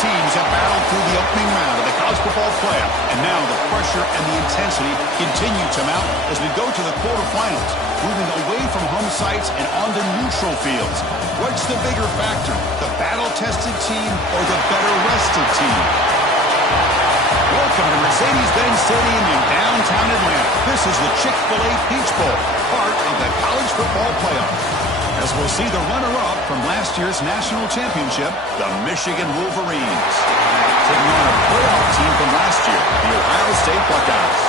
teams have battled through the opening round of the college football playoff, and now the pressure and the intensity continue to mount as we go to the quarterfinals, moving away from home sites and onto neutral fields. What's the bigger factor, the battle-tested team or the better-rested team? Welcome to Mercedes-Benz Stadium in downtown Atlanta. This is the Cfl Peach Bowl, part of the college football playoff. As we'll see the runner-up from last year's national championship, the Michigan Wolverines, taking on a playoff team from last year, the Ohio State Buckeyes.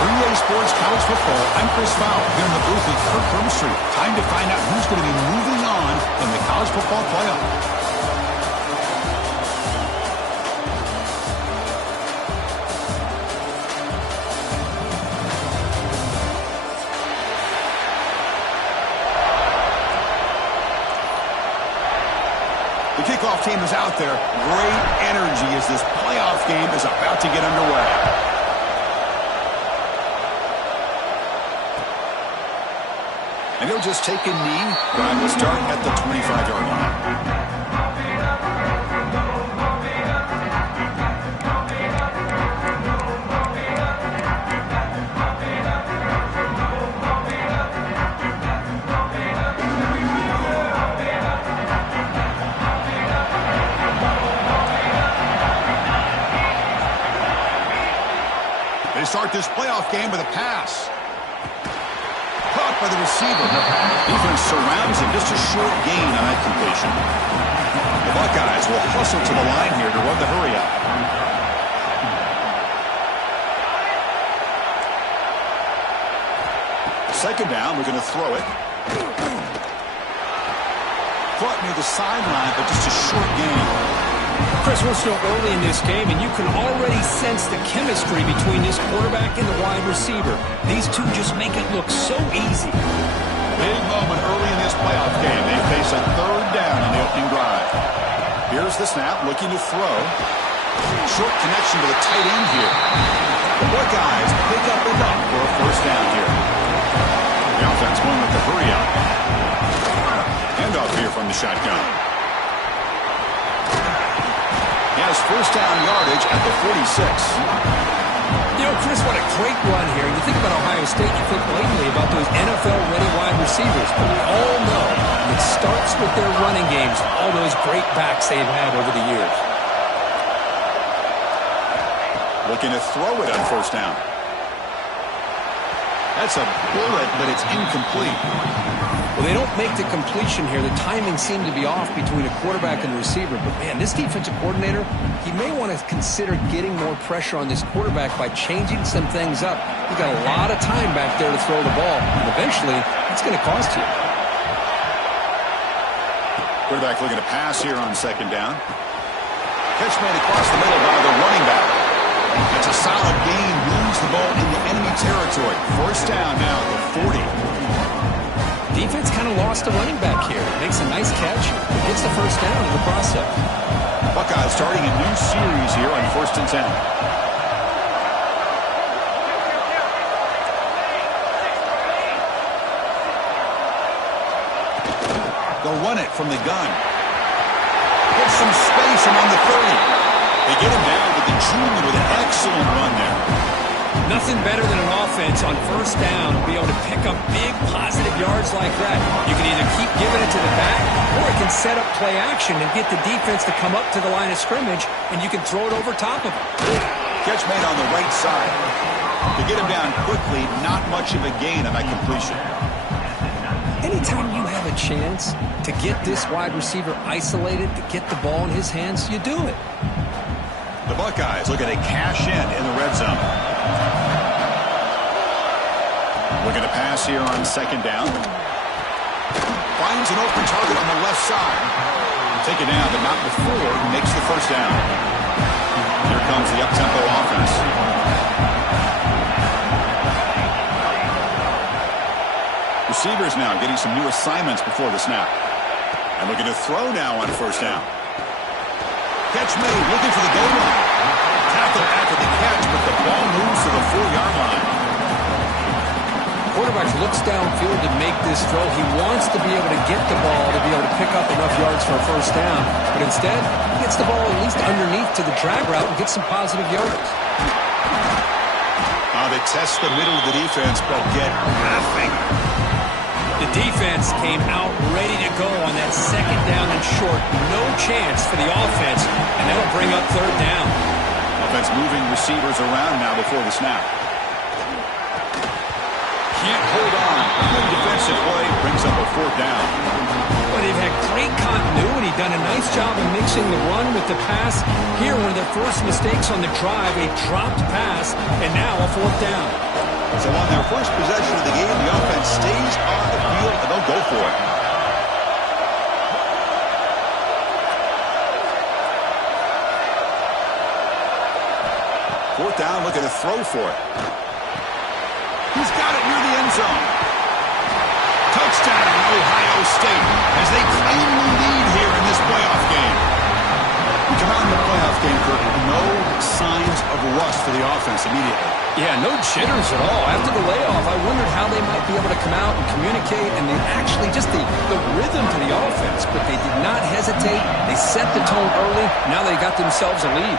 3A Sports College Football, I'm Chris Fowler, here in the booth with Kirk Hermstreet. Time to find out who's going to be moving on in the college football playoff. The kickoff team is out there. Great energy as this playoff game is about to get underway. And he'll just take a knee. Drive will start at the 25-yard line. They start this playoff game with a pass. Caught by the receiver. Defense surrounds him. Just a short gain on that completion. The Buckeyes will hustle to the line here to run the hurry up. Second down, we're going to throw it. Caught near the sideline, but just a short gain. Chris, we're still early in this game, and you can already sense the chemistry between this quarterback and the wide receiver. These two just make it look so easy. Big moment early in this playoff game. They face a third down on the opening drive. Here's the snap, looking to throw. Short connection to the tight end here. The Buckeyes pick up enough for a first down here. The offense going with the hurry up. Handoff here from the shotgun. Has first down yardage at the 46. You know, Chris, what a great run here. You think about Ohio State, you think lately about those NFL-ready wide receivers. But we all know it starts with their running games, all those great backs they've had over the years. Looking to throw it on first down. That's a bullet, but it's incomplete. Well, they don't make the completion here. The timing seemed to be off between a quarterback and a receiver. But, man, this defensive coordinator, he may want to consider getting more pressure on this quarterback by changing some things up. He's got a lot of time back there to throw the ball. And eventually, it's going to cost you. Quarterback looking to pass here on second down. Catch made across the middle by the running back. That's a solid gain. Moves the ball into enemy territory. First down now at the 40. Defense kind of lost a running back here. Makes a nice catch. Gets the first down in the process. Buckeyes starting a new series here on 1st and 10. They'll run it from the gun. Get some space among the 30. They get him down with the junior with an excellent run there. Nothing better than an offense on first down to be able to pick up big positive yards like that. You can either keep giving it to the back, or it can set up play action and get the defense to come up to the line of scrimmage, and you can throw it over top of them. Catch made on the right side. To get him down quickly, not much of a gain on that completion. Anytime you have a chance to get this wide receiver isolated, to get the ball in his hands, you do it. The Buckeyes looking to cash in the red zone. Looking to pass here on second down. Finds an open target on the left side. Take it down, but not before he makes the first down. Here comes the up-tempo offense. Receivers now getting some new assignments before the snap. And looking to throw now on first down. Catch made, looking for the goal line. Tackle after the catch, but the ball moves to the 4-yard line. Quarterback looks looks downfield to make this throw. He wants to be able to get the ball to be able to pick up enough yards for a first down. But instead, he gets the ball at least underneath to the drag route and gets some positive yards. They test the middle of the defense, but get nothing. The defense came out ready to go on that second down and short. No chance for the offense, and that'll bring up third down. Offense moving receivers around now before the snap. Can't hold on. Good defensive play brings up a fourth down. Well, they've had great continuity, done a nice job of mixing the run with the pass. Here, one of their first mistakes on the drive, a dropped pass, and now a fourth down. So on their first possession of the game, the offense stays on the field, and they'll go for it. Fourth down, looking to throw for it. He's got it near the end zone. Touchdown, Ohio State, as they claim the lead here in this playoff game. We come out in the playoff game, Kirk, no signs of rust for the offense immediately. Yeah, no jitters at all. After the layoff, I wondered how they might be able to come out and communicate, and they actually just the rhythm to the offense, but they did not hesitate. They set the tone early. Now they got themselves a lead.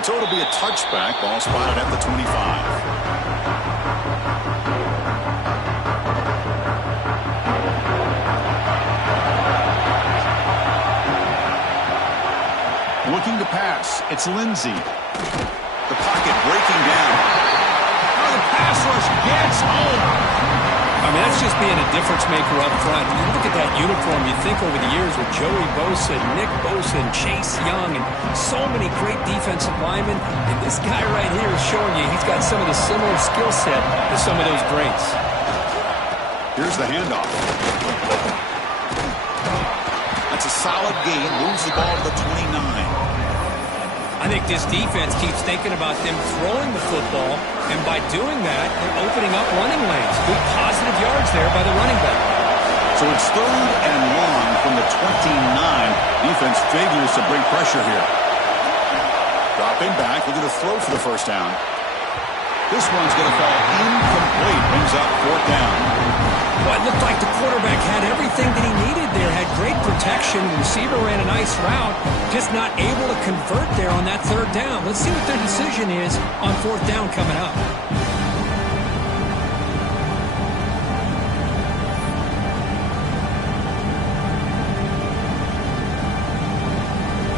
So it'll be a touchback, ball spotted at the 25. Looking to pass, it's Lindsey. The pocket breaking down. Oh, the pass rush gets home. I mean, that's just being a difference maker up front. You look at that uniform, you think over the years with Joey Bosa, Nick Bosa, and Chase Young, and so many great defensive linemen. And this guy right here is showing you he's got some of the similar skill set to some of those greats. Here's the handoff. That's a solid gain. Moves the ball to the 29. I think this defense keeps thinking about them throwing the football, and by doing that, they're opening up running lanes. Good positive yards there by the running back. So it's third and long from the 29. Defense figures to bring pressure here. Dropping back, looking to throw for the first down. This one's going to fall incomplete. Brings up fourth down. Well, it looked like the quarterback had everything that he needed there. Had great protection. The receiver ran a nice route. Just not able to convert there on that third down. Let's see what their decision is on fourth down coming up.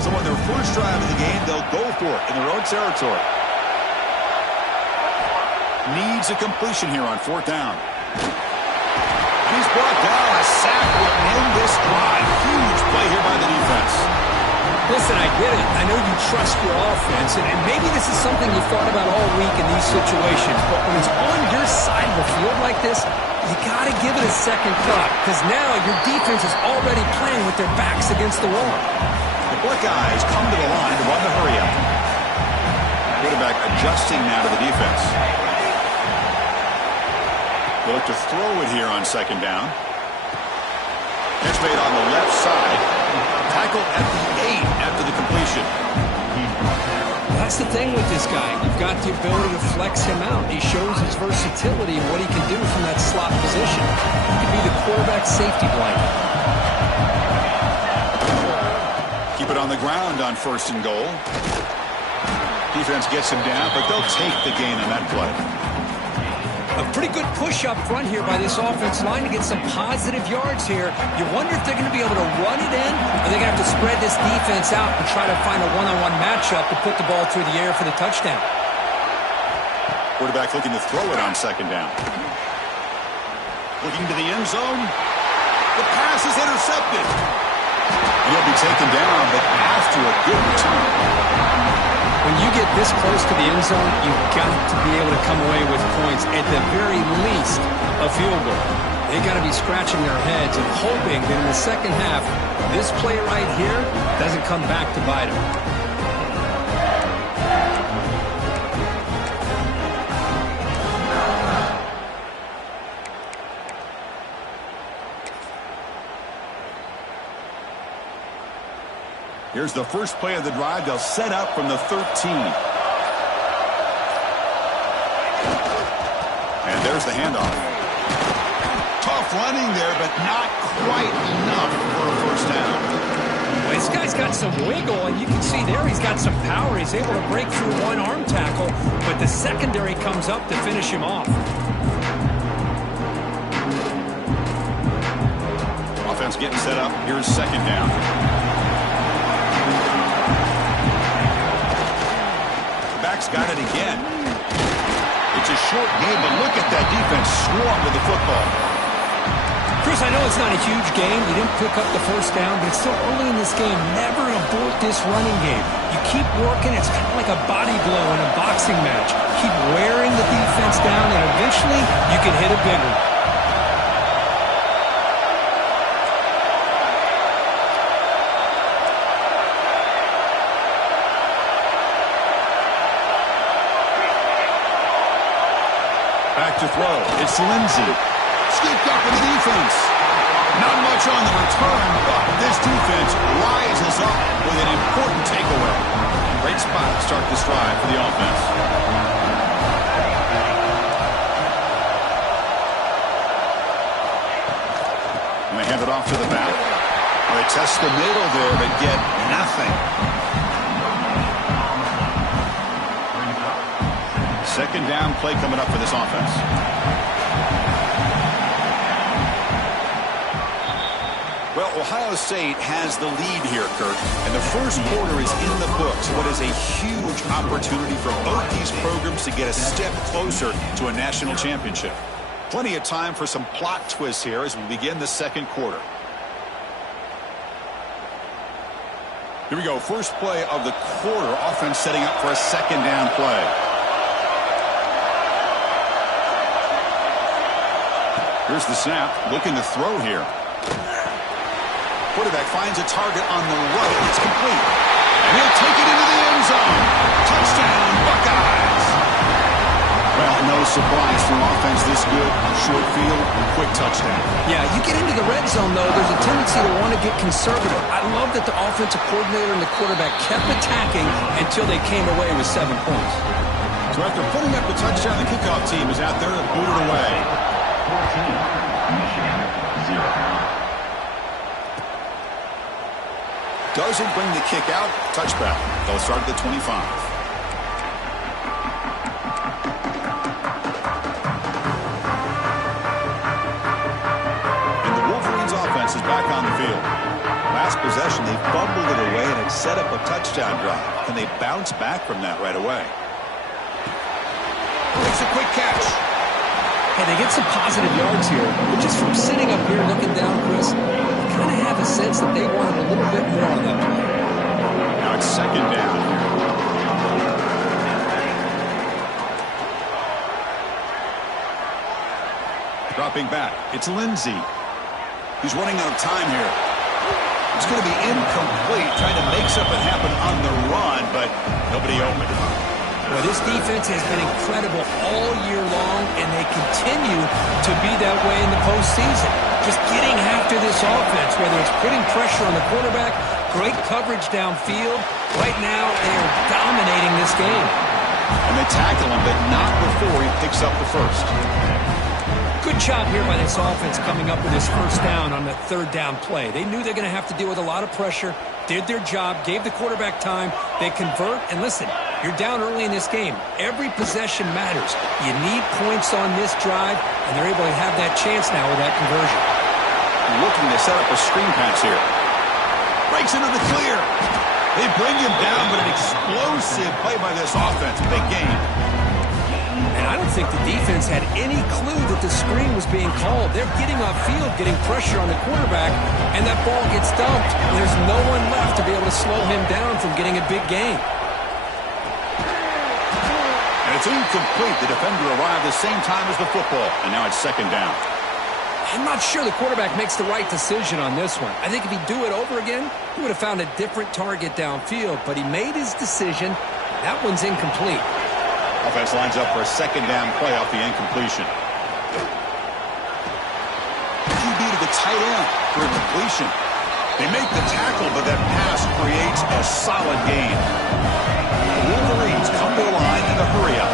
So on their first drive of the game, they'll go for it in their own territory. Needs a completion here on fourth down. He's brought down. A sack will end this drive. Huge play here by the defense. Listen, I get it. I know you trust your offense, and maybe this is something you thought about all week in these situations, but when it's on your side of the field like this, you got to give it a second thought, because now your defense is already playing with their backs against the wall. The Buckeyes come to the line to run the hurry-up. Quarterback adjusting now to the defense. They look to throw it here on second down. Catch made on the left side. Tackled at the 8 after the completion. That's the thing with this guy. You've got the ability to flex him out. He shows his versatility and what he can do from that slot position. He can be the quarterback safety blanket. Keep it on the ground on first and goal. Defense gets him down, but they'll take the gain on that play. A pretty good push up front here by this offense line to get some positive yards here. You wonder if they're going to be able to run it in, or they're going to have to spread this defense out and try to find a one-on-one matchup to put the ball through the air for the touchdown. Quarterback looking to throw it on second down. Looking to the end zone. The pass is intercepted. And he'll be taken down, but after a good return. When you get this close to the end zone, you've got to be able to come away with points, at the very least, a field goal. They got to be scratching their heads and hoping that in the second half, this play right here doesn't come back to bite them. Here's the first play of the drive. They'll set up from the 13. There's the handoff. Tough running there, but not quite enough for a first down. Well, this guy's got some wiggle, and you can see there he's got some power. He's able to break through one arm tackle, but the secondary comes up to finish him off. Offense getting set up. Here's second down. The back's got it again. It's a short game, but look at that defense swarm with the football. Chris, I know it's not a huge game. You didn't pick up the first down, but it's still early in this game. Never abort this running game. You keep working. It's kind of like a body blow in a boxing match. Keep wearing the defense down, and eventually you can hit a big one. Back to throw. It's Lindsey. Scooped up in the defense. Not much on the return, but this defense rises up with an important takeaway. Great spot to start this drive for the offense. And they hand it off to the back. They test the middle there, but get nothing. Second down play coming up for this offense. Well, Ohio State has the lead here, Kurt, and the first quarter is in the books. What is a huge opportunity for both these programs to get a step closer to a national championship. Plenty of time for some plot twists here as we begin the second quarter. Here we go. First play of the quarter. Offense setting up for a second down play. Here's the snap. Looking to throw here. Quarterback finds a target on the right. It's complete. And he'll take it into the end zone. Touchdown, Buckeyes. Well, no surprise from offense this good. Short field, quick touchdown. Yeah, you get into the red zone, though, there's a tendency to want to get conservative. I love that the offensive coordinator and the quarterback kept attacking until they came away with 7 points. So after putting up the touchdown, the kickoff team is out there to boot it away. 14, Michigan, 0. Doesn't bring the kick out. Touchback. They'll start at the 25. And the Wolverines offense is back on the field. Last possession, they fumbled it away and it set up a touchdown drive. Can they bounce back from that right away? Makes a quick catch. Hey, they get some positive yards here, but just from sitting up here looking down, Chris, you kind of have a sense that they wanted a little bit more on that play. Now it's second down here. Dropping back. It's Lindsey. He's running out of time here. It's going to be incomplete, trying to make something happen on the run, but nobody open. Well, this defense has been incredible all year long, and they continue to be that way in the postseason. Just getting after this offense, whether it's putting pressure on the quarterback, great coverage downfield. Right now, they are dominating this game. And they tackle him, but not before he picks up the first. Good job here by this offense coming up with this first down on the third down play. They knew they're going to have to deal with a lot of pressure, did their job, gave the quarterback time. They convert, and listen, you're down early in this game. Every possession matters. You need points on this drive, and they're able to have that chance now with that conversion. Looking to set up a screen pass here. Breaks into the clear. They bring him down, but an explosive play by this offense. Big game. And I don't think the defense had any clue that the screen was being called. They're getting off field, getting pressure on the quarterback, and that ball gets dumped. There's no one left to be able to slow him down from getting a big gain. And it's incomplete. The defender arrived the same time as the football, and now it's second down. I'm not sure the quarterback makes the right decision on this one. I think if he'd do it over again, he would have found a different target downfield, but he made his decision. That one's incomplete. Offense lines up for a second down play off the incompletion. QB to the tight end for a completion. They make the tackle, but that pass creates a solid gain. The Wolverines come to the line in a hurry up.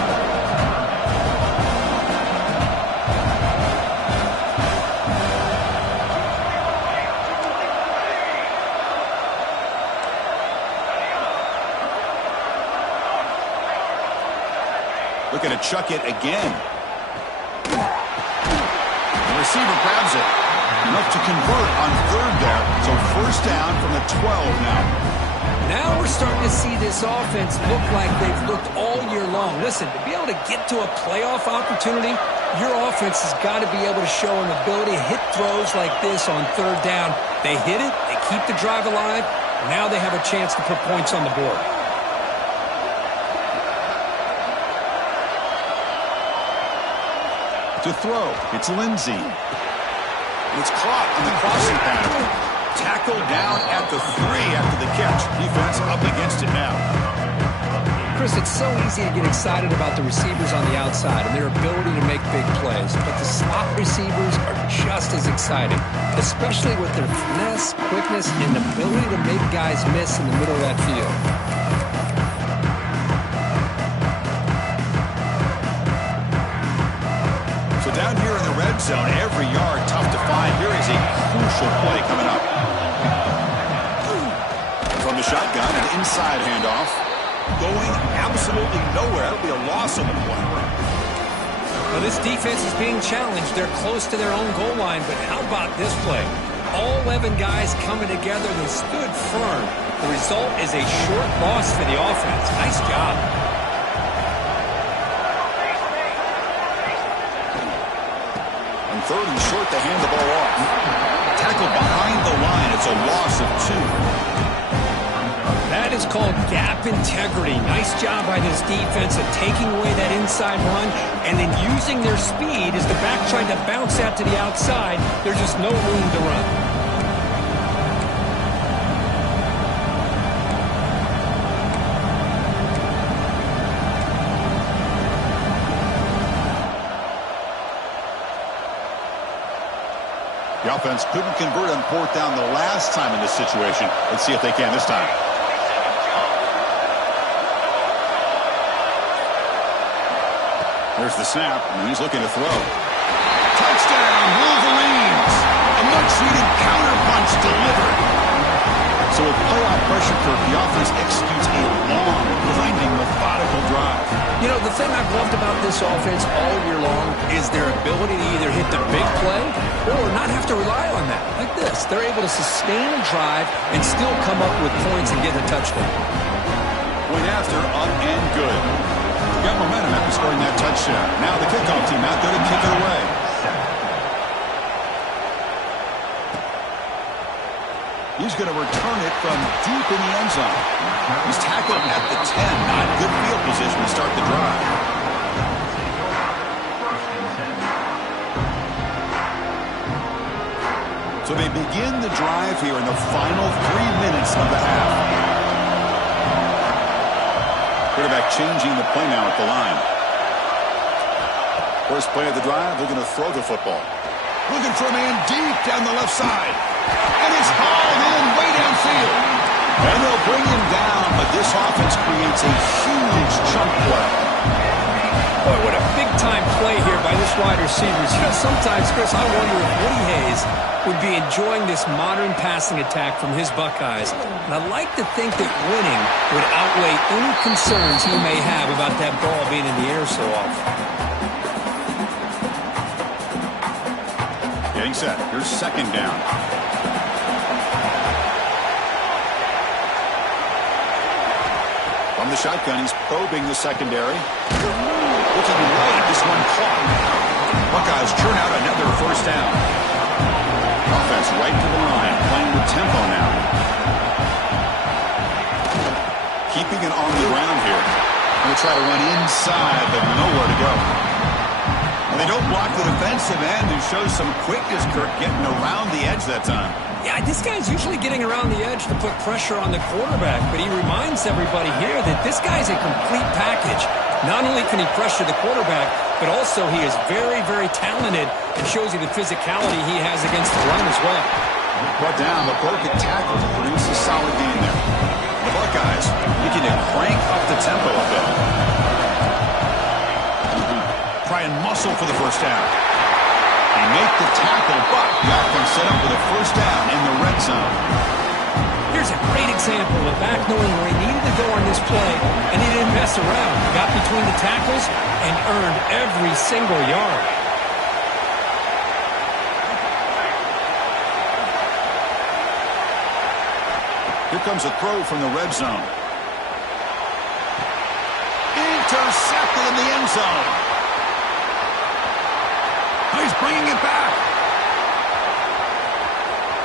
Looking to chuck it again. The receiver grabs it. Enough to convert on third there. So first down from the 12 now. Now we're starting to see this offense look like they've looked all year long. Listen, to be able to get to a playoff opportunity, your offense has got to be able to show an ability to hit throws like this on third down. They hit it, they keep the drive alive, now they have a chance to put points on the board. To throw, it's Lindsey. It's caught on the crossing pattern. Tackled down at the 3 after the catch. Defense up against it now. Chris, it's so easy to get excited about the receivers on the outside and their ability to make big plays, but the slot receivers are just as exciting, especially with their finesse, quickness, and ability to make guys miss in the middle of that field. So down here in the red zone, every yard tough to find. Here is a crucial play coming up. From the shotgun, an inside handoff. Going absolutely nowhere. It'll be a loss of the play. Well, this defense is being challenged. They're close to their own goal line, but how about this play? All 11 guys coming together. They stood firm. The result is a short loss for the offense. Nice job. On third and short, they hand the ball off. Tackled behind the line. It's a loss of 2. That is called gap integrity. Nice job by this defense of taking away that inside run and then using their speed as the back tried to bounce out to the outside. There's just no room to run. The offense couldn't convert on fourth down the last time in this situation. Let's see if they can this time. There's the snap, and he's looking to throw. Touchdown, Wolverines! A much-needed counterpunch delivered. So with playoff pressure, Kirk, the offense executes a long, grinding, methodical drive. You know, the thing I've loved about this offense all year long is their ability to either hit the big play or not have to rely on that. Like this, they're able to sustain a drive and still come up with points and get a touchdown. Point after, up and good. Got momentum after scoring that touchdown. Now the kickoff team out there to kick it away. He's going to return it from deep in the end zone. He's tackled at the 10. Not good field position to start the drive. So they begin the drive here in the final 3 minutes of the half. Quarterback changing the play now at the line. First play of the drive, they're going to throw the football. Looking for a man deep down the left side. And it's hauled in way downfield. And they'll bring him down, but this offense creates a huge chunk play. Boy, what a big-time play here by this wide receiver. You know, sometimes, Chris, I wonder if Woody Hayes would be enjoying this modern passing attack from his Buckeyes. And I like to think that winning would outweigh any concerns he may have about that ball being in the air so often. Getting set. Here's second down. From the shotgun, he's probing the secondary. Looking right, this one caught. Buckeyes churn out another first down. Offense right to the line, playing with tempo now. Keeping it on the ground here. Going to try to run inside, but nowhere to go. And they don't block the defensive end, who shows some quickness, Kirk, getting around the edge that time. Yeah, this guy's usually getting around the edge to put pressure on the quarterback, but he reminds everybody here that this guy's a complete package. Not only can he pressure the quarterback, but also he is very, very talented and shows you the physicality he has against the run as well. Brought down, but broken tackle to produce a solid gain there. The Buckeyes looking to crank up the tempo a bit. Try and muscle for the first down. They make the tackle, but the offense set up with a first down in the red zone. Here's Here's a great example of back knowing where he needed to go on this play, and he didn't mess around. He got between the tackles and earned every single yard. Here comes a throw from the red zone. Intercepted in the end zone. He's bringing it back.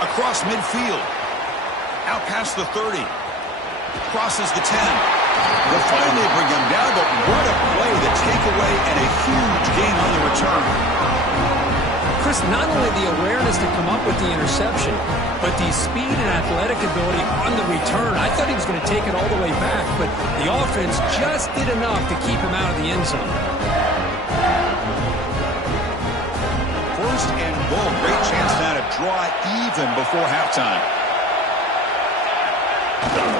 Across midfield. Out past the 30. Crosses the 10. They'll finally bring him down, but what a play, the takeaway, and a huge gain on the return. Chris, not only the awareness to come up with the interception, but the speed and athletic ability on the return. I thought he was going to take it all the way back, but the offense just did enough to keep him out of the end zone. First and goal. Great chance now to draw even before halftime.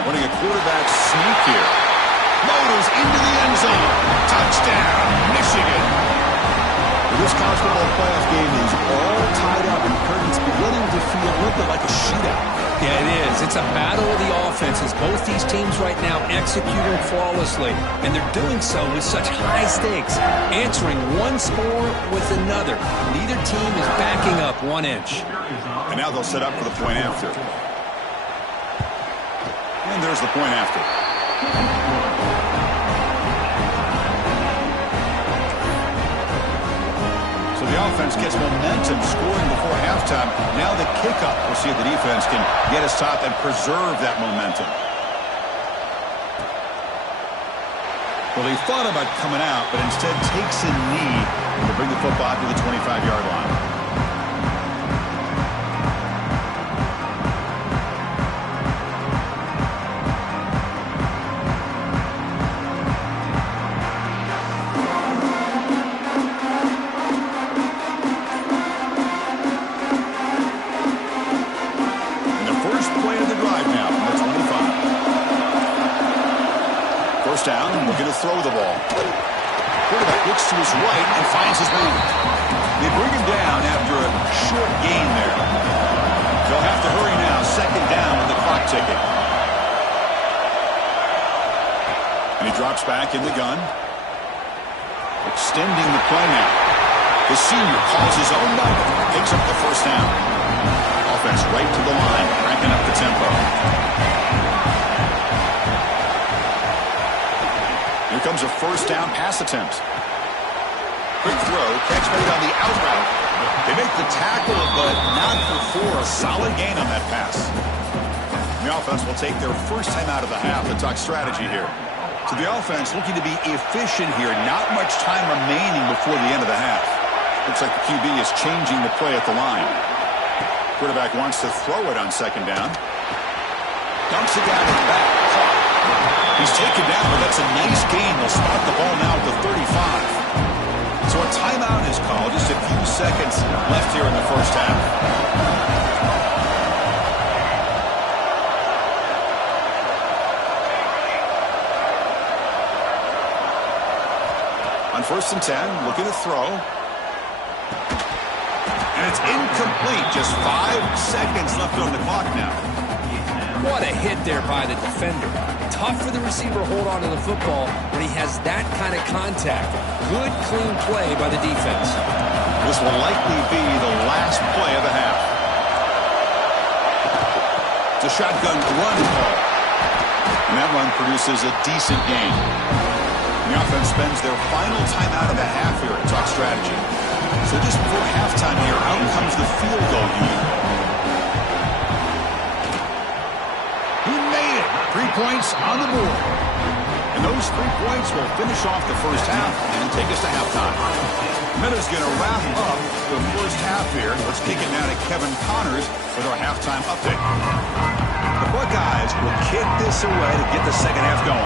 Running a quarterback sneak here. Motors into the end zone. Touchdown, Michigan. This college football playoff game is all tied up, and it's beginning to feel a little bit like a shootout. Yeah, it is. It's a battle of the offenses. Both these teams right now executing flawlessly, and they're doing so with such high stakes, answering one score with another. Neither team is backing up 1 inch. And now they'll set up for the point after. And there's the point after. The offense gets momentum scoring before halftime. Now the kickoff. We'll see if the defense can get us top and preserve that momentum. Well, he thought about coming out, but instead takes a knee to bring the football to the 25-yard line. Down, looking to throw the ball. Quarterback looks to his right and finds his man. They bring him down after a short gain there. They'll have to hurry now. Second down with the clock ticking. And he drops back in the gun. Extending the play now. The senior calls his own number. Picks up the first down. Offense right to the line, cranking up the tempo. Here comes a first down pass attempt. Quick throw, catch made on the out route. They make the tackle, but not before a solid gain on that pass. The offense will take their first time out of the half to talk strategy here. So the offense looking to be efficient here. Not much time remaining before the end of the half. Looks like the QB is changing the play at the line. Quarterback wants to throw it on second down. Dumps it down in the back. He's taken down, but that's a nice gain. They'll spot the ball now at the 35. So a timeout is called. Just a few seconds left here in the first half. On 1st and 10, looking to throw. And it's incomplete. Just 5 seconds left on the clock now. What a hit there by the defender. Tough for the receiver to hold on to the football when he has that kind of contact. Good, clean play by the defense. This will likely be the last play of the half. It's a shotgun run call. And that run produces a decent gain. The offense spends their final timeout of the half here at talk strategy. So just before halftime here, out comes the field goal unit. 3 points on the board. And those 3 points will finish off the first half and take us to halftime. Meta's going to wrap up the first half here. Let's kick it now to Kevin Connors with our halftime update. The Buckeyes will kick this away to get the second half going.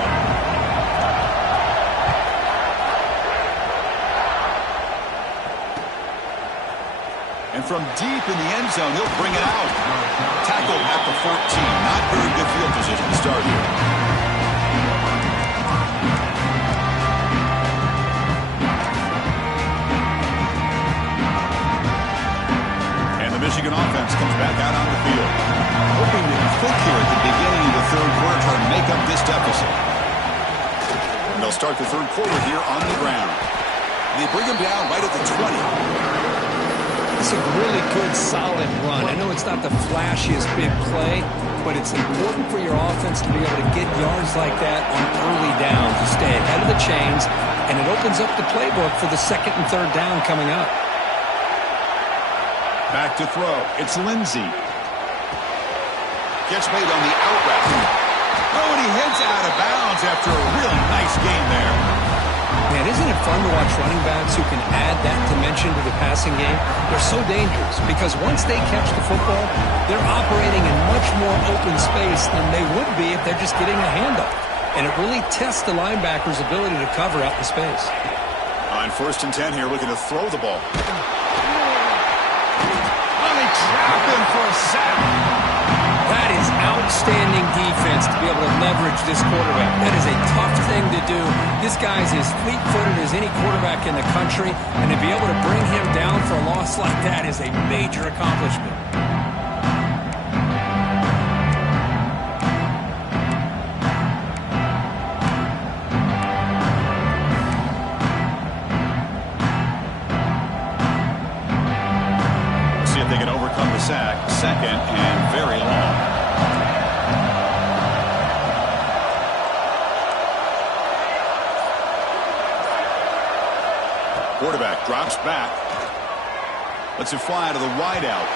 And from deep in the end zone, he'll bring it out. Tackled at the 14. Not very good field position to start here. And the Michigan offense comes back out on the field. Hoping to click here at the beginning. deficit. And they'll start the third quarter here on the ground. They bring him down right at the 20. It's a really good, solid run. I know it's not the flashiest big play, but it's important for your offense to be able to get yards like that on early downs to stay ahead of the chains, and it opens up the playbook for the second and third down coming up. Back to throw. It's Lindsey. Gets made on the out route. Oh, and he heads out of bounds after a really nice game there. Man, isn't it fun to watch running backs who can add that dimension to the passing game? They're so dangerous because once they catch the football, they're operating in much more open space than they would be if they're just getting a handoff. And it really tests the linebacker's ability to cover out the space. On 1st and 10 here, looking to throw the ball. Oh, they trap him for a sack. That is outstanding defense to be able to leverage this quarterback. That is a tough thing to do. This guy's as fleet-footed as any quarterback in the country, and to be able to bring him down for a loss like that is a major accomplishment. See if they can overcome the sack. 2nd and very long. Quarterback drops back. Lets it fly to the wideout.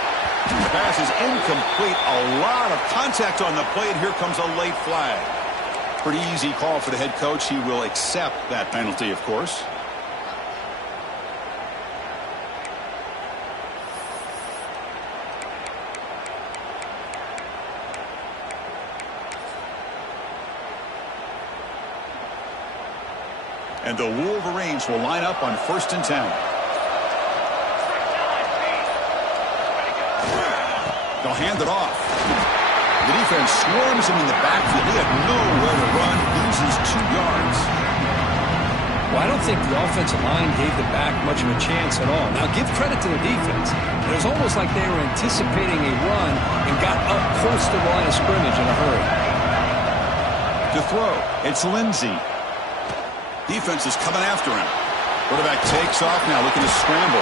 The pass is incomplete. A lot of contact on the play, and here comes a late flag. Pretty easy call for the head coach. He will accept that penalty, of course. And the Wolverines will line up on 1st and 10. They'll hand it off. The defense swarms him in the backfield. He had nowhere to run. Loses 2 yards. Well, I don't think the offensive line gave the back much of a chance at all. Now, give credit to the defense. It was almost like they were anticipating a run and got up close to the line of scrimmage in a hurry. To throw, it's Lindsey. Defense is coming after him. Quarterback takes off now, looking to scramble.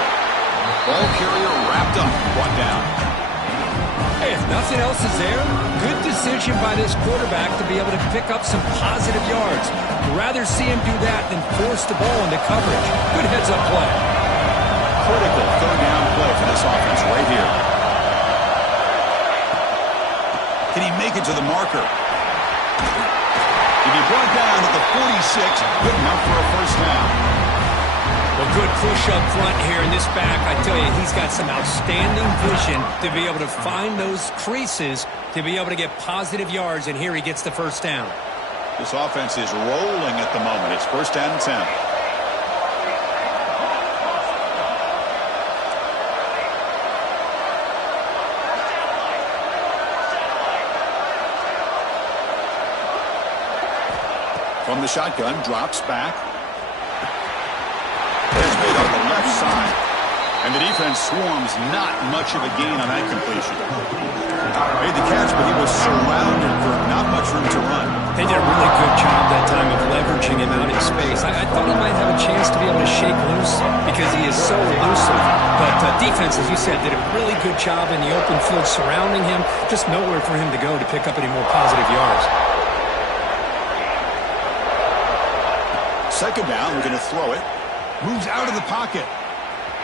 Ball carrier wrapped up, brought down. Hey, if nothing else is there, good decision by this quarterback to be able to pick up some positive yards. I'd rather see him do that than force the ball into coverage. Good heads-up play. Critical third down play for this offense right here. Can he make it to the marker? If he brought down at the 46, good enough for a first down. Well, good push up front here in this back. I tell you, he's got some outstanding vision to be able to find those creases to be able to get positive yards, and here he gets the first down. This offense is rolling at the moment. It's 1st down and 10. From the shotgun, drops back. It's made on the left side. And the defense swarms, not much of a gain on that completion. Made the catch, but he was surrounded for not much room to run. They did a really good job that time of leveraging him out in space. I thought he might have a chance to be able to shake loose because he is so elusive. But defense, as you said, did a really good job in the open field surrounding him. Just nowhere for him to go to pick up any more positive yards. 2nd down, we're going to throw it. Moves out of the pocket.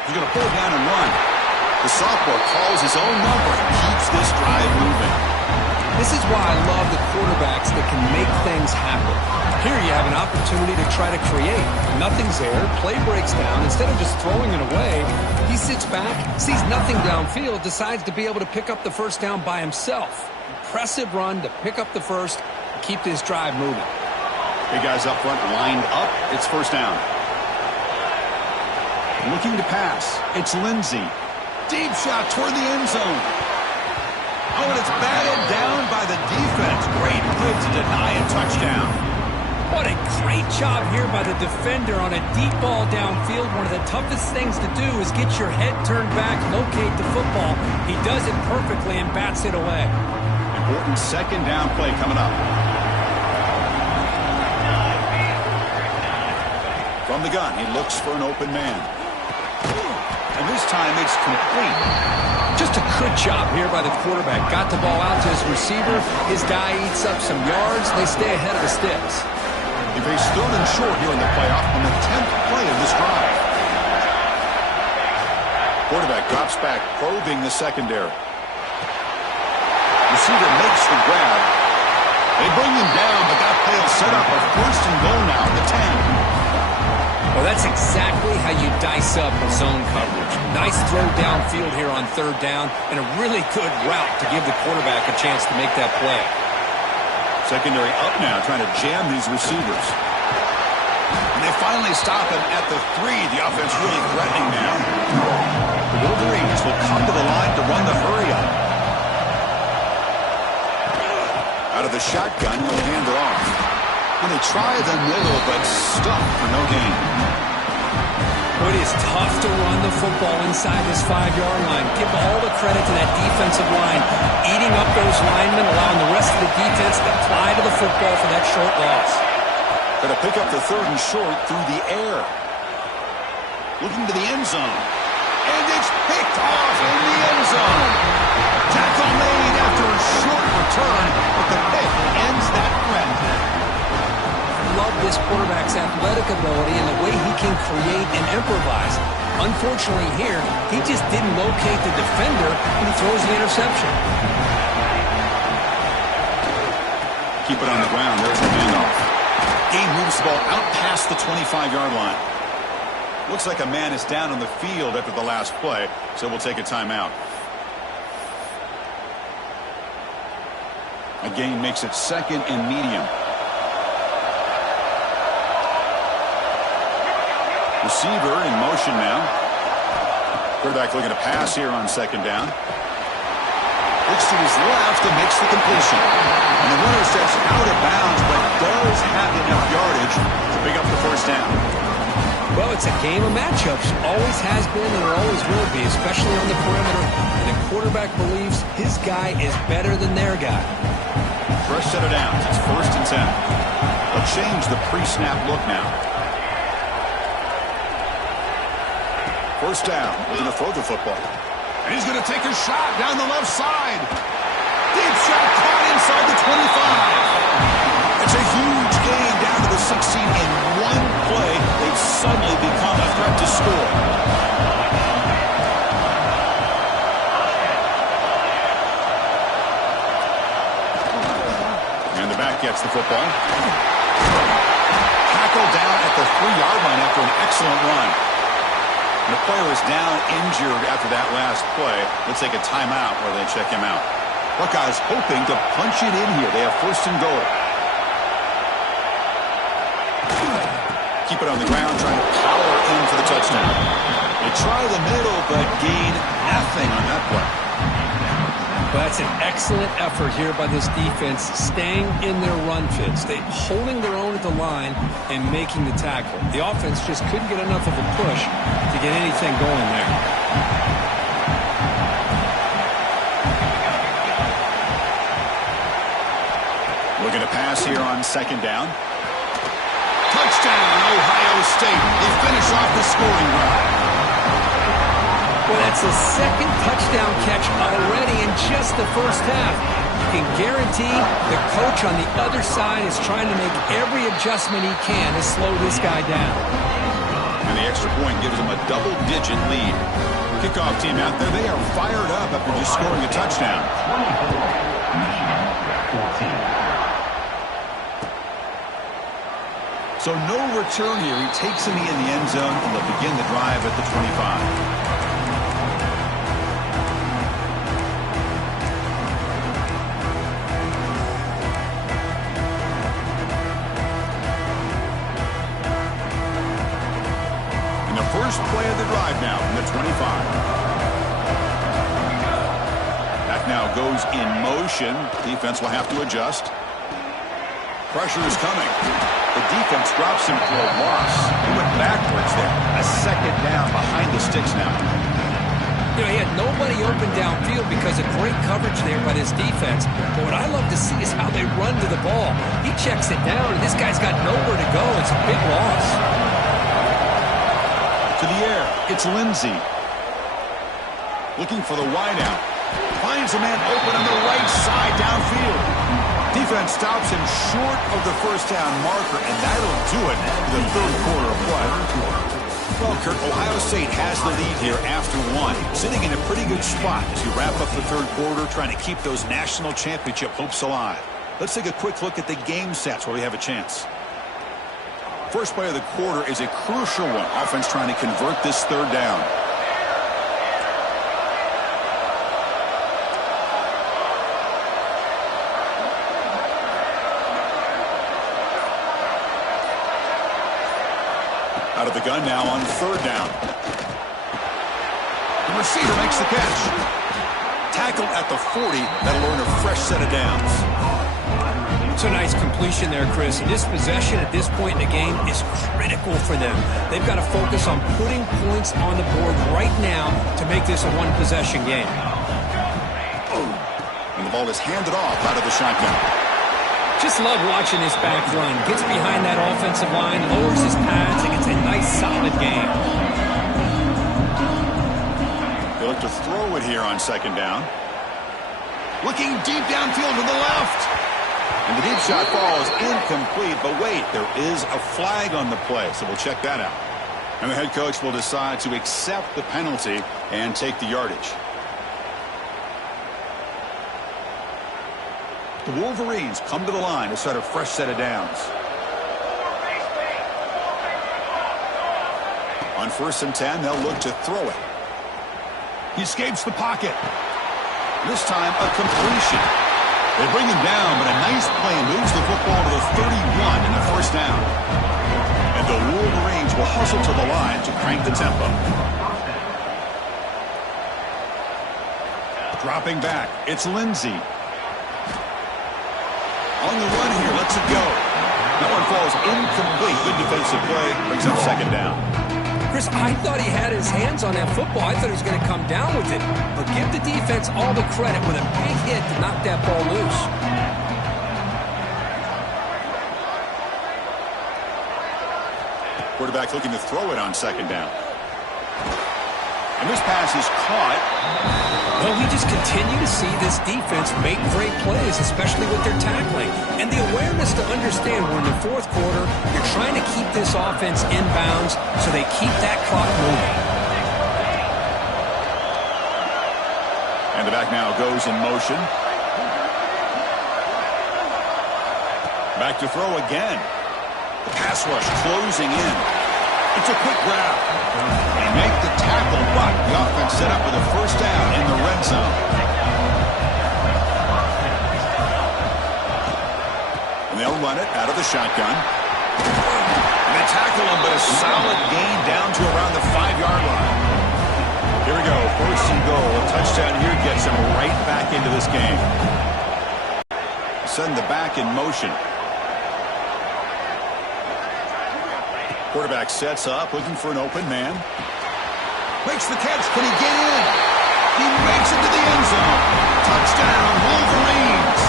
He's going to pull it down and run. The sophomore calls his own number and keeps this drive moving. This is why I love the quarterbacks that can make things happen. Here you have an opportunity to try to create. Nothing's there. Play breaks down. Instead of just throwing it away, he sits back, sees nothing downfield, decides to be able to pick up the first down by himself. Impressive run to pick up the first, keep this drive moving. Big guys up front lined up. It's 1st down. Looking to pass. It's Lindsey. Deep shot toward the end zone. Oh, and it's batted down by the defense. Great play to deny a touchdown. What a great job here by the defender on a deep ball downfield. One of the toughest things to do is get your head turned back, locate the football. He does it perfectly and bats it away. Important 2nd down play coming up. From the gun, he looks for an open man. And this time it's complete. Just a good job here by the quarterback. Got the ball out to his receiver. His guy eats up some yards. They stay ahead of the sticks. He faced 3rd and short here in the playoff on the 10th play of this drive. Quarterback drops back, probing the secondary. Receiver makes the grab. They bring him down, but that play will set up a 1st and goal now at the 10. Well, that's exactly how you dice up zone coverage. Nice throw downfield here on 3rd down, and a really good route to give the quarterback a chance to make that play. Secondary up now, trying to jam these receivers. And they finally stop him at the 3. The offense really threatening now. The Wolverines will come to the line to run the hurry-up. Out of the shotgun, he'll hand it off. And they try the middle, but stuck for no gain. It is tough to run the football inside this 5-yard line. Give all the credit to that defensive line, eating up those linemen, allowing the rest of the defense to fly to the football for that short loss. Going to pick up the 3rd and short through the air. Looking to the end zone. And it's picked off in the end zone. Tackle made after a short return, but the pick ends that threat. Love this quarterback's athletic ability and the way he can create and improvise. Unfortunately here, he just didn't locate the defender when he throws the interception. Keep it on the ground. There's the handoff. Game moves the ball out past the 25-yard line. Looks like a man is down on the field after the last play, so we'll take a timeout. A gain makes it 2nd and medium. Receiver in motion now. Quarterback looking to pass here on 2nd down. Looks to his left and makes the completion. And the runner steps out of bounds, but does have enough yardage to pick up the 1st down. Well, it's a game of matchups. Always has been and it always will be, especially on the perimeter. And the quarterback believes his guy is better than their guy. Fresh set of downs. It's 1st and 10. They'll change the pre-snap look now. 1st down. We're going to throw the football. And he's going to take a shot down the left side. Deep shot caught inside the 25. It's a huge gain down to the 16 in one play. They've suddenly become a threat to score. And the back gets the football. Tackled down at the 3-yard line after an excellent run. The player is down injured after that last play. Let's take a timeout where they check him out. Buckeyes hoping to punch it in here. They have 1st and goal. Keep it on the ground, trying to power in for the touchdown. They try the middle, but gain nothing on that play. But that's an excellent effort here by this defense, staying in their run fits. They holding their own at the line and making the tackle. The offense just couldn't get enough of a push to get anything going there. Looking to pass here on 2nd down. Touchdown, Ohio State. They finish off the scoring drive. Well, that's the 2nd touchdown catch already in just the 1st half. You can guarantee the coach on the other side is trying to make every adjustment he can to slow this guy down. And the extra point gives them a double-digit lead. Kickoff team out there, they are fired up after just scoring a touchdown. So no return here. He takes him in the end zone, and they'll begin the drive at the 25. First play of the drive now from the 25. That now goes in motion. Defense will have to adjust. Pressure is coming. The defense drops him for a loss. He went backwards there. A 2nd down behind the sticks now. You know, he had nobody open downfield because of great coverage there by this defense. But what I love to see is how they run to the ball. He checks it down, and this guy's got nowhere to go. It's a big loss. It's Lindsey. Looking for the wideout. Finds a man open on the right side downfield. Defense stops him short of the first down marker, and that'll do it for the third quarter of play. Well, Kurt, Ohio State has the lead here after one, sitting in a pretty good spot as you wrap up the third quarter, trying to keep those national championship hopes alive. Let's take a quick look at the game sets where we have a chance. First play of the quarter is a crucial one. Offense trying to convert this third down. Out of the gun now on third down. The receiver makes the catch. Tackled at the 40. That'll earn a fresh set of downs. It's a nice completion there, Chris. And this possession at this point in the game is critical for them. They've got to focus on putting points on the board right now to make this a one-possession game. And the ball is handed off out of the shotgun. Just love watching this back run. Gets behind that offensive line, lowers his pads, and gets a nice, solid game. They look to throw it here on second down. Looking deep downfield to the left. And the deep shot falls incomplete. But wait, there is a flag on the play, so we'll check that out. And the head coach will decide to accept the penalty and take the yardage. The Wolverines come to the line to start a fresh set of downs. On 1st and 10, they'll look to throw it. He escapes the pocket. This time, a completion. They bring him down, but a nice play moves the football to the 31 in the first down. And the Wolverines will hustle to the line to crank the tempo. Dropping back, it's Lindsey. On the run here, lets it go. That one falls incomplete. Good defensive play. Brings up second down. Chris, I thought he had his hands on that football. I thought he was going to come down with it. But give the defense all the credit with a big hit to knock that ball loose. Quarterback looking to throw it on second down. And this pass is caught. Well, we just continue to see this defense make great plays, especially with their tackling. And the awareness to understand we're in the fourth quarter, you're trying to keep this offense in bounds so they keep that clock moving. And the back now goes in motion. Back to throw again. The pass rush closing in. It's a quick grab. They make the tackle, but the offense set up with a first down in the red zone. And they'll run it out of the shotgun. And they tackle him, but a solid gain down to around the 5-yard line. Here we go, 1st and goal. A touchdown here gets them right back into this game. Send the back in motion. Quarterback sets up, looking for an open man. Makes the catch. Can he get in? He makes it to the end zone. Touchdown, Wolverines.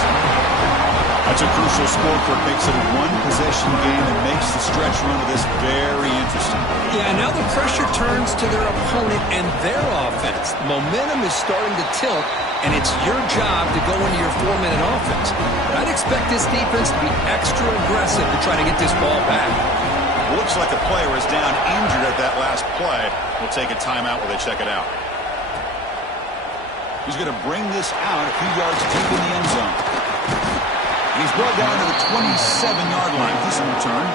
That's a crucial score for it. Makes it a one-possession game and makes the stretch run of this very interesting. Yeah, now the pressure turns to their opponent and their offense. Momentum is starting to tilt, and it's your job to go into your 4-minute offense. But I'd expect this defense to be extra aggressive to try to get this ball back. Looks like a player is down injured at that last play. We'll take a timeout while they check it out. He's going to bring this out a few yards deep in the end zone. He's brought down to the 27-yard line. Decent return.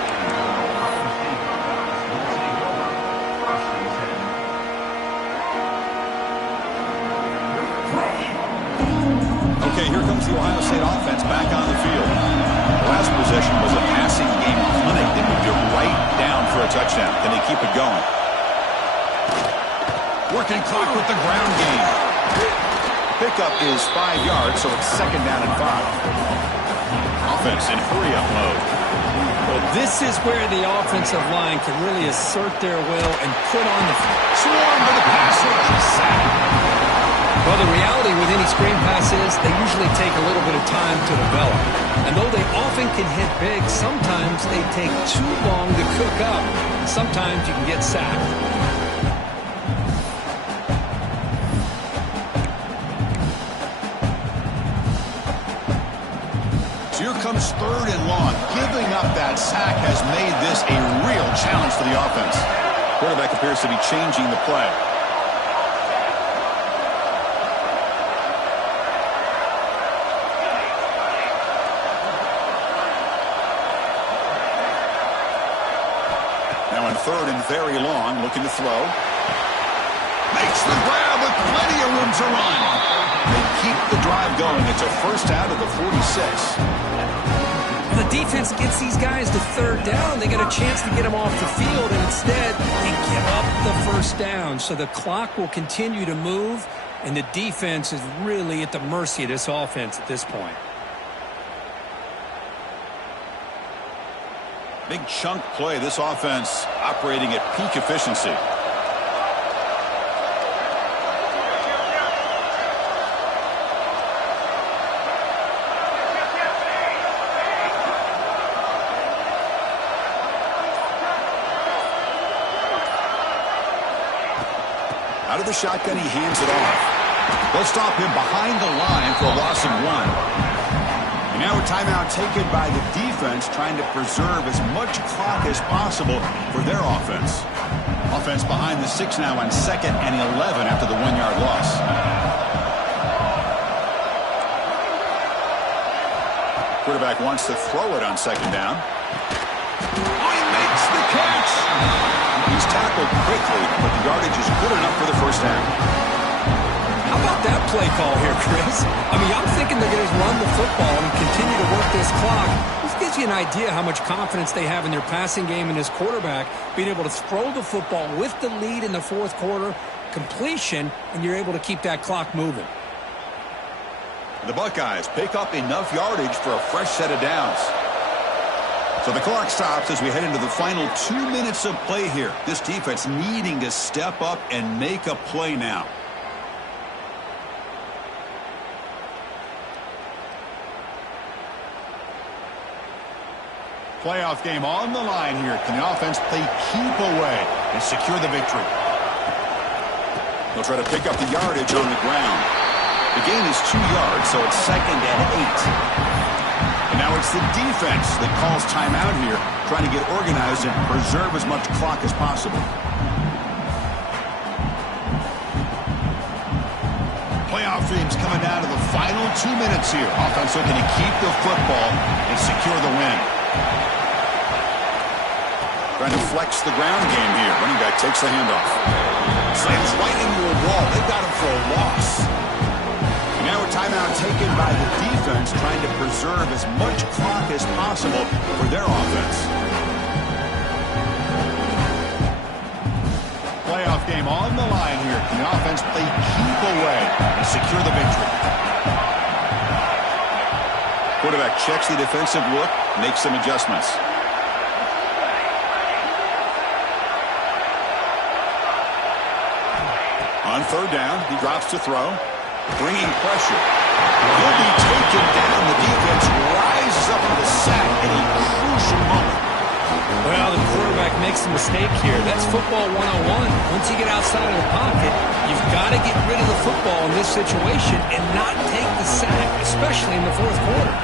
Okay, here comes the Ohio State offense back on the field. The last possession was a passing game clinic. They moved it right down for a touchdown. Can they keep it going? Working clock with the ground game. Pickup is 5 yards, so it's 2nd down and 5. Offense in hurry-up mode. Well, this is where the offensive line can really assert their will and put on the swarm to the pass rush. Sack. Well, the reality with any screen pass is they usually take a little bit of time to develop. And though they often can hit big, sometimes they take too long to cook up. And sometimes you can get sacked. comes 3rd and long. Giving up that sack has made this a real challenge for the offense. Quarterback appears to be changing the play. Now on 3rd and very long, looking to throw. Makes the grab with plenty of room to run. They keep the drive going. It's a first out of the 46. The defense gets these guys to 3rd down. They get a chance to get them off the field, and instead they give up the first down. So the clock will continue to move, and the defense is really at the mercy of this offense at this point. Big chunk play. This offense operating at peak efficiency. Out of the shotgun, he hands it off. They'll stop him behind the line for a loss of 1. And now a timeout taken by the defense, trying to preserve as much clock as possible for their offense. Offense behind the 6 now on 2nd and 11 after the 1-yard loss. Quarterback wants to throw it on 2nd down. Oh, he makes the catch! He's tackled quickly, but the yardage is good enough for the first down. How about that play call here, Chris? I mean, I'm thinking they're going to run the football and continue to work this clock. This gives you an idea how much confidence they have in their passing game and this quarterback being able to throw the football with the lead in the 4th quarter, completion, and you're able to keep that clock moving. The Buckeyes pick up enough yardage for a fresh set of downs. So the clock stops as we head into the final 2 minutes of play here. This defense needing to step up and make a play now. Playoff game on the line here. Can the offense play keep away and secure the victory? They'll try to pick up the yardage on the ground. The gain is 2 yards, so it's 2nd and 8. And now it's the defense that calls timeout here, trying to get organized and preserve as much clock as possible. Playoff dreams coming down to the final 2 minutes here. Offense looking to keep the football and secure the win. Trying to flex the ground game here. Running back takes the handoff. Slams right into a wall. They got him for a loss. Now a timeout taken by the defense, trying to preserve as much clock as possible for their offense. Playoff game on the line here. Can the offense play keep away and secure the victory? Quarterback checks the defensive look, makes some adjustments. On 3rd down, he drops to throw. Bringing pressure. He'll be taken down. The defense rises up with a sack in a crucial moment. Well, the quarterback makes a mistake here. That's football 101. Once you get outside of the pocket, you've got to get rid of the football in this situation and not take the sack, especially in the 4th quarter.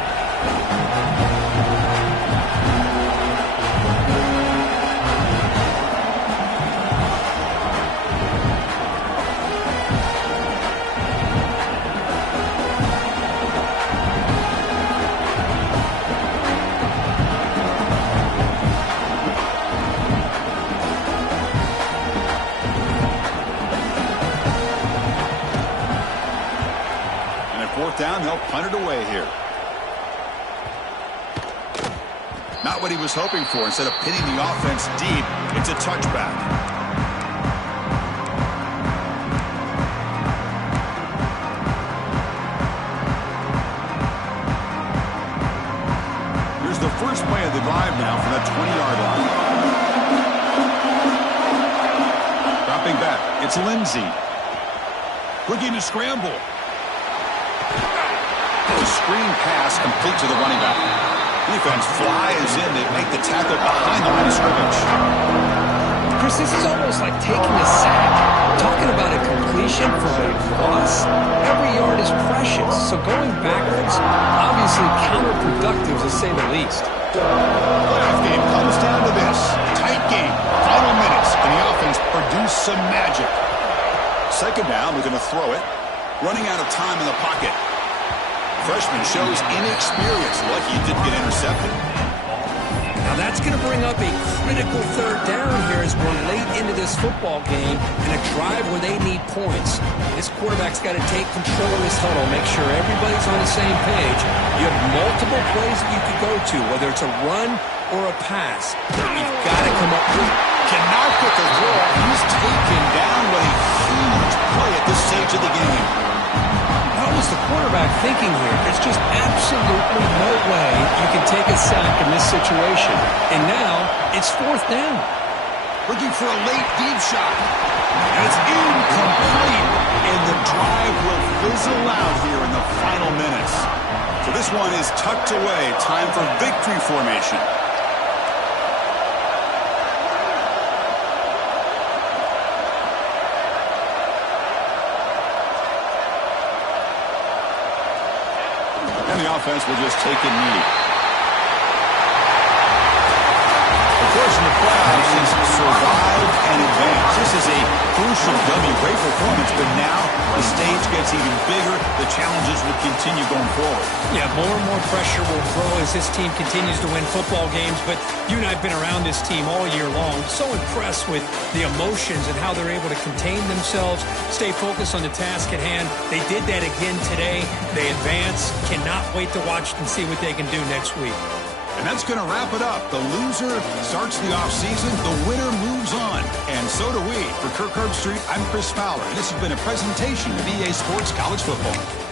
Down, they'll punt it away here. Not what he was hoping for. Instead of pinning the offense deep, it's a touchback. Here's the first play of the drive now from that 20-yard line. Dropping back, it's Lindsey. Looking to scramble. The screen pass complete to the running back. Defense flies in. They make the tackle behind the line of scrimmage. Chris, this is almost like taking a sack. Talking about a completion from a loss, every yard is precious. So going backwards, obviously counterproductive to say the least. Playoff game comes down to this. Tight game. Final minutes, and the offense produced some magic. Second down, they're going to throw it. Running out of time in the pocket. Freshman shows inexperience. Lucky he didn't get intercepted. Now that's going to bring up a critical third down here as we're late into this football game and a drive where they need points. This quarterback's got to take control of this huddle, make sure everybody's on the same page. You have multiple plays that you could go to, whether it's a run or a pass. You've got to come up with. Cannot get the throw. He's taken down with a huge play at this stage of the game. What was the quarterback thinking here? There's just absolutely no way you can take a sack in this situation. And now it's fourth down. Looking for a late deep shot. And it's incomplete. And the drive will fizzle out here in the final minutes. So this one is tucked away. Time for victory formation. And the offense will just take a knee. Of course, in the playoffs, it's survive and advance. This is a crucial W. Great performance, but now the stage gets even bigger. The challenges will continue going forward. Yeah, more and more pressure will grow as this team continues to win football games. But you and I have been around this team all year long. So impressed with the emotions and how they're able to contain themselves, stay focused on the task at hand. They did that again today. They advance. Cannot wait to watch and see what they can do next week. And that's going to wrap it up. The loser starts the offseason. The winner moves on. And so do we. For Kirk Herbstreit, I'm Chris Fowler. And this has been a presentation of EA Sports College Football.